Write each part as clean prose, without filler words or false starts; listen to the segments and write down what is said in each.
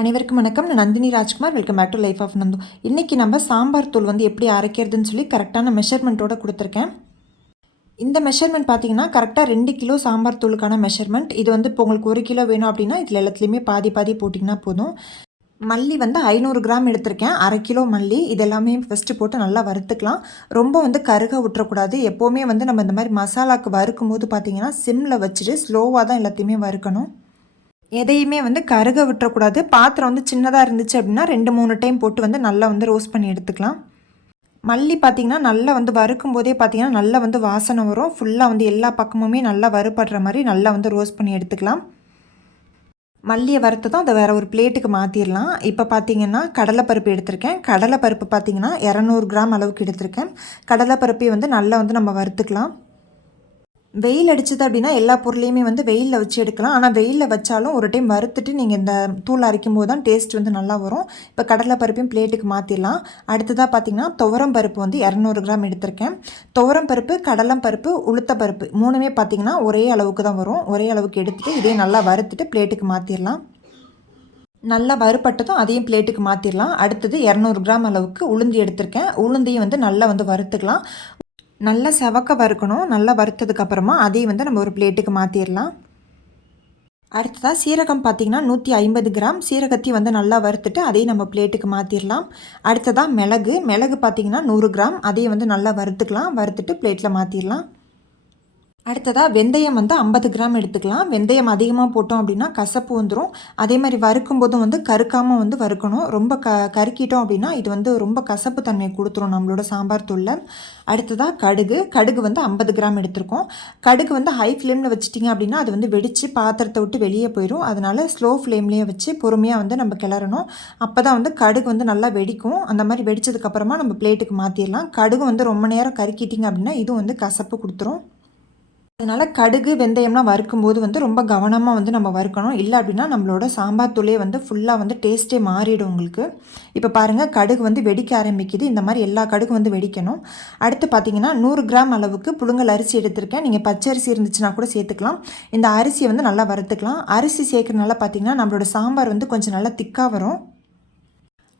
அனைவருக்கும் வணக்கம். நான் Nandini Rajkumar. Welcome back to life of Nandu. இன்றைக்கி நம்ம சாம்பார் தூள் வந்து எப்படி அரைக்கிறதுன்னு சொல்லி கரெக்டான மெஷர்மெண்ட்டோடு கொடுத்துருக்கேன். இந்த மெஷர்மெண்ட் பார்த்தீங்கன்னா கரெக்டாக 2 கிலோ சாம்பார் தூளுக்கான மெஷர்மெண்ட். இது வந்து இப்போ உங்களுக்கு 1 கிலோ வேணும் அப்படின்னா இதில் எல்லாத்துலேயுமே பாதி பாதி போட்டிங்கன்னா போதும். மல்லி வந்து 500 கிராம் எடுத்திருக்கேன். 1/2 கிலோ மல்லி. இதெல்லாமே ஃபஸ்ட்டு போட்டு நல்லா வறுத்துக்கலாம். ரொம்ப வந்து கருக விட்டுறக்கூடாது. எப்போவுமே வந்து நம்ம இந்த மாதிரி மசாலாவுக்கு வறுக்கும் போது பார்த்தீங்கன்னா சிம்மில் வச்சுட்டு ஸ்லோவாக தான் எல்லாத்தையுமே வறுக்கணும். எதையுமே வந்து கருக விட்டுறக்கூடாது. பாத்திரம் வந்து சின்னதாக இருந்துச்சு அப்படின்னா 2-3 டைம் போட்டு வந்து நல்லா வந்து ரோஸ்ட் பண்ணி எடுத்துக்கலாம். மல்லி பார்த்திங்கன்னா நல்லா வந்து வறுக்கும் போதே பார்த்திங்கன்னா நல்லா வந்து வாசனை வரும். ஃபுல்லாக வந்து எல்லா பக்கமுமே நல்லா வறுபடுற மாதிரி நல்லா வந்து ரோஸ்ட் பண்ணி எடுத்துக்கலாம். மல்லியை வறுத்ததும் அதை வேறு ஒரு பிளேட்டுக்கு மாற்றிடலாம். இப்போ பார்த்திங்கன்னா கடலைப்பருப்பு எடுத்திருக்கேன். கடலைப்பருப்பு பார்த்திங்கன்னா 200 கிராம் அளவுக்கு எடுத்திருக்கேன். கடலைப்பருப்பையும் வந்து நல்லா வந்து நம்ம வறுத்துக்கலாம். வெயில் அடிச்சது அப்படின்னா எல்லா பொருளையுமே வந்து வெயிலில் வச்சு எடுக்கலாம். ஆனால் வெயிலில் வச்சாலும் ஒரு டைம் வறுத்துட்டு நீங்கள் இந்த தூள் அரைக்கும் போது தான் டேஸ்ட் வந்து நல்லா வரும். இப்போ கடலை பருப்பையும் பிளேட்டுக்கு மாற்றிடலாம். அடுத்ததாக பார்த்திங்கன்னா துவரம் பருப்பு வந்து 200 கிராம் எடுத்திருக்கேன். துவரம் பருப்பு, கடலம் பருப்பு, உளுத்த பருப்பு 3மே பார்த்திங்கன்னா ஒரே அளவுக்கு தான் வரும். ஒரே அளவுக்கு எடுத்துகிட்டு இதையும் நல்லா வறுத்துட்டு பிளேட்டுக்கு மாற்றிடலாம். நல்லா வறுப்பட்டதும் அதையும் பிளேட்டுக்கு மாற்றிடலாம். அடுத்தது 200 கிராம் அளவுக்கு உளுந்து எடுத்திருக்கேன். உளுந்தையும் வந்து நல்லா வந்து வறுத்துக்கலாம். நல்லா செவக்க வறுக்கணும். நல்லா வறுத்ததுக்கப்புறமா அதையும் வந்து நம்ம ஒரு பிளேட்டுக்கு மாற்றிடலாம். அடுத்ததாக சீரகம் பார்த்திங்கன்னா 150 கிராம். சீரகத்தையும் வந்து நல்லா வறுத்துட்டு அதையும் நம்ம பிளேட்டுக்கு மாற்றிடலாம். அடுத்ததாக மிளகு பார்த்திங்கன்னா 100 கிராம். அதையும் வந்து நல்லா வறுத்துக்கலாம். வறுத்துட்டு பிளேட்டில் மாற்றிடலாம். அடுத்ததாக வெந்தயம் வந்து 50 கிராம் எடுத்துக்கலாம். வெந்தயம் அதிகமாக போட்டோம் அப்படின்னா கசப்பு வந்துடும். அதே மாதிரி வறுக்கும் போதும் வந்து கருக்காமல் வந்து வறுக்கணும். ரொம்ப கருக்கிட்டோம் அப்படின்னா இது வந்து ரொம்ப கசப்பு தன்மையை கொடுத்துரும் நம்மளோட சாம்பார் தூளில். அடுத்ததாக கடுகு வந்து 50 கிராம் எடுத்திருக்கோம். கடுகு வந்து ஹை ஃப்ளேமில் வச்சிட்டிங்க அப்படின்னா அது வந்து வெடித்து பாத்திரத்தை விட்டு வெளியே போயிடும். அதனால் ஸ்லோ ஃப்ளேம்லேயே வச்சு பொறுமையாக வந்து நம்ம கிளறணும். அப்போ தான் வந்து கடுகு வந்து நல்லா வெடிக்கும். அந்த மாதிரி வெடித்ததுக்கப்புறமா நம்ம பிளேட்டுக்கு மாற்றிடலாம். கடுகு வந்து ரொம்ப நேரம் கருக்கிட்டிங்க அப்படின்னா இதுவும் வந்து கசப்பு கொடுத்துரும். அதனால் கடுகு வெந்தயம்லாம் வறுக்கும்போது வந்து ரொம்ப கவனமாக வந்து நம்ம வறுக்கணும். இல்லை அப்படின்னா நம்மளோட சாம்பார் தூளே வந்து ஃபுல்லாக வந்து டேஸ்ட்டே மாறிடும் உங்களுக்கு. இப்போ பாருங்கள் கடுகு வந்து வெடிக்க ஆரம்பிக்குது. இந்த மாதிரி எல்லா கடுகு வந்து வெடிக்கணும். அடுத்து பார்த்திங்கன்னா 100 கிராம் அளவுக்கு புழுங்கல் அரிசி எடுத்திருக்கேன். நீங்கள் பச்சை அரிசி இருந்துச்சுன்னா கூட சேர்த்துக்கலாம். இந்த அரிசியை வந்து நல்லா வறுத்துக்கலாம். அரிசி சேர்க்கறதுனால பார்த்திங்கன்னா நம்மளோட சாம்பார் வந்து கொஞ்சம் நல்லா திக்காக வரும்.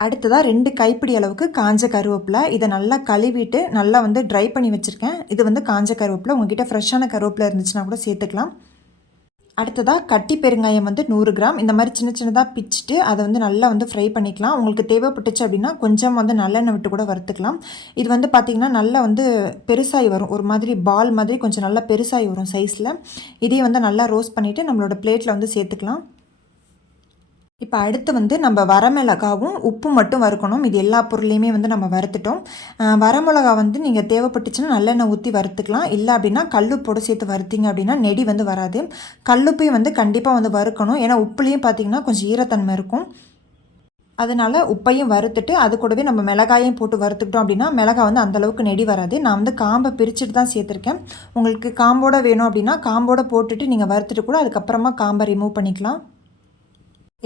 அடுத்ததாக 2 கைப்பிடி அளவுக்கு காஞ்ச கருவேப்பிலை. இதை நல்லா கழுவிட்டு நல்லா வந்து ட்ரை பண்ணி வச்சுருக்கேன். இது வந்து காஞ்ச கருவேப்பிலை. உங்கள்கிட்ட ஃப்ரெஷ்ஷான கருவேப்பிலை இருந்துச்சுன்னா கூட சேர்த்துக்கலாம். அடுத்ததாக கட்டி பெருங்காயம் வந்து 100 கிராம். இந்த மாதிரி சின்ன சின்னதாக பிச்சுட்டு அதை வந்து நல்லா வந்து ஃப்ரை பண்ணிக்கலாம். உங்களுக்கு தேவைப்பட்டுச்சு அப்படின்னா கொஞ்சம் வந்து நல்லெண்ணெய் விட்டு கூட வறுத்துக்கலாம். இது வந்து பார்த்திங்கன்னா நல்லா வந்து பெருசாகி வரும். ஒரு மாதிரி பால் மாதிரி கொஞ்சம் நல்லா பெருசாகி வரும் சைஸில். இதையும் வந்து நல்லா ரோஸ்ட் பண்ணிவிட்டு நம்மளோட பிளேட்டில் வந்து சேர்த்துக்கலாம். இப்போ அடுத்து வந்து நம்ம வரமிளகாவும் உப்பு மட்டும் வறுக்கணும். இது எல்லா பொருளையுமே வந்து நம்ம வறுத்துட்டோம். வரமிளகா வந்து நீங்கள் தேவைப்பட்டுச்சுன்னா நல்லெண்ணெய் ஊற்றி வறுத்துக்கலாம். இல்லை அப்படின்னா கல்லுப்போடு சேர்த்து வறுத்திங்க அப்படின்னா நெடி வந்து வராது. கல்லுப்பையும் வந்து கண்டிப்பாக வந்து வறுக்கணும். ஏன்னா உப்புலேயும் பார்த்திங்கன்னா கொஞ்சம் ஈரத்தன்மை இருக்கும். அதனால் உப்பையும் வறுத்துட்டு அது கூடவே நம்ம மிளகாயும் போட்டு வறுத்துக்கிட்டோம் அப்படின்னா மிளகாய் வந்து அந்தளவுக்கு நெடி வராது. நான் வந்து காம்பை பிரிச்சுட்டு தான் சேர்த்துருக்கேன். உங்களுக்கு காம்போட வேணும் அப்படின்னா காம்போட போட்டுட்டு நீங்கள் வறுத்துட்டு கூட அதுக்கப்புறமா காம்பை ரிமூவ் பண்ணிக்கலாம்.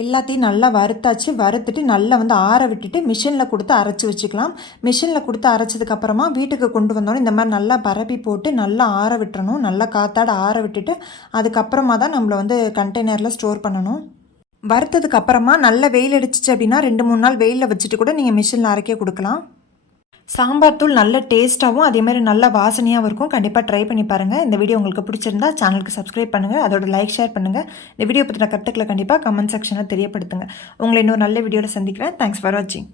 எல்லாத்தையும் நல்லா வறுத்துட்டு நல்லா வந்து ஆற விட்டுட்டு மிஷினில் கொடுத்து அரைச்சி வச்சுக்கலாம். மிஷினில் கொடுத்து அரைச்சதுக்கப்புறமா வீட்டுக்கு கொண்டு வந்தோன்னே இந்த மாதிரி நல்லா பரப்பி போட்டு நல்லா ஆற விட்டுறணும். நல்லா காற்றாட ஆற விட்டுட்டு அதுக்கப்புறமா தான் நம்மளை வந்து கண்டெய்னரில் ஸ்டோர் பண்ணணும். வறுத்ததுக்கு அப்புறமா நல்ல வெயில் அடிச்சிச்சு அப்படின்னா 2-3 நாள் வெயிலில் வச்சுட்டு கூட நீங்கள் மிஷினில் அரைக்க கொடுக்கலாம். சாம்பார் தூள் நல்ல டேஸ்ட்டாகவும் அதே மாதிரி நல்ல வாசனையாகவும் இருக்கும். கண்டிப்பாக ட்ரை பண்ணி பாருங்கள். இந்த வீடியோ உங்களுக்கு பிடிச்சிருந்தா சேனலுக்கு சப்ஸ்கிரைப் பண்ணுங்கள். அதோட லைக் ஷேர் பண்ணுங்கள். இந்த வீடியோ பற்றின கருத்துக்களை கண்டிப்பாக கமெண்ட் செக்ஷனில் தெரியப்படுத்துங்க. உங்களை இன்னொரு நல்ல வீடியோவில் சந்திக்கிறேன். தேங்க்ஸ் ஃபார் வாட்சிங்.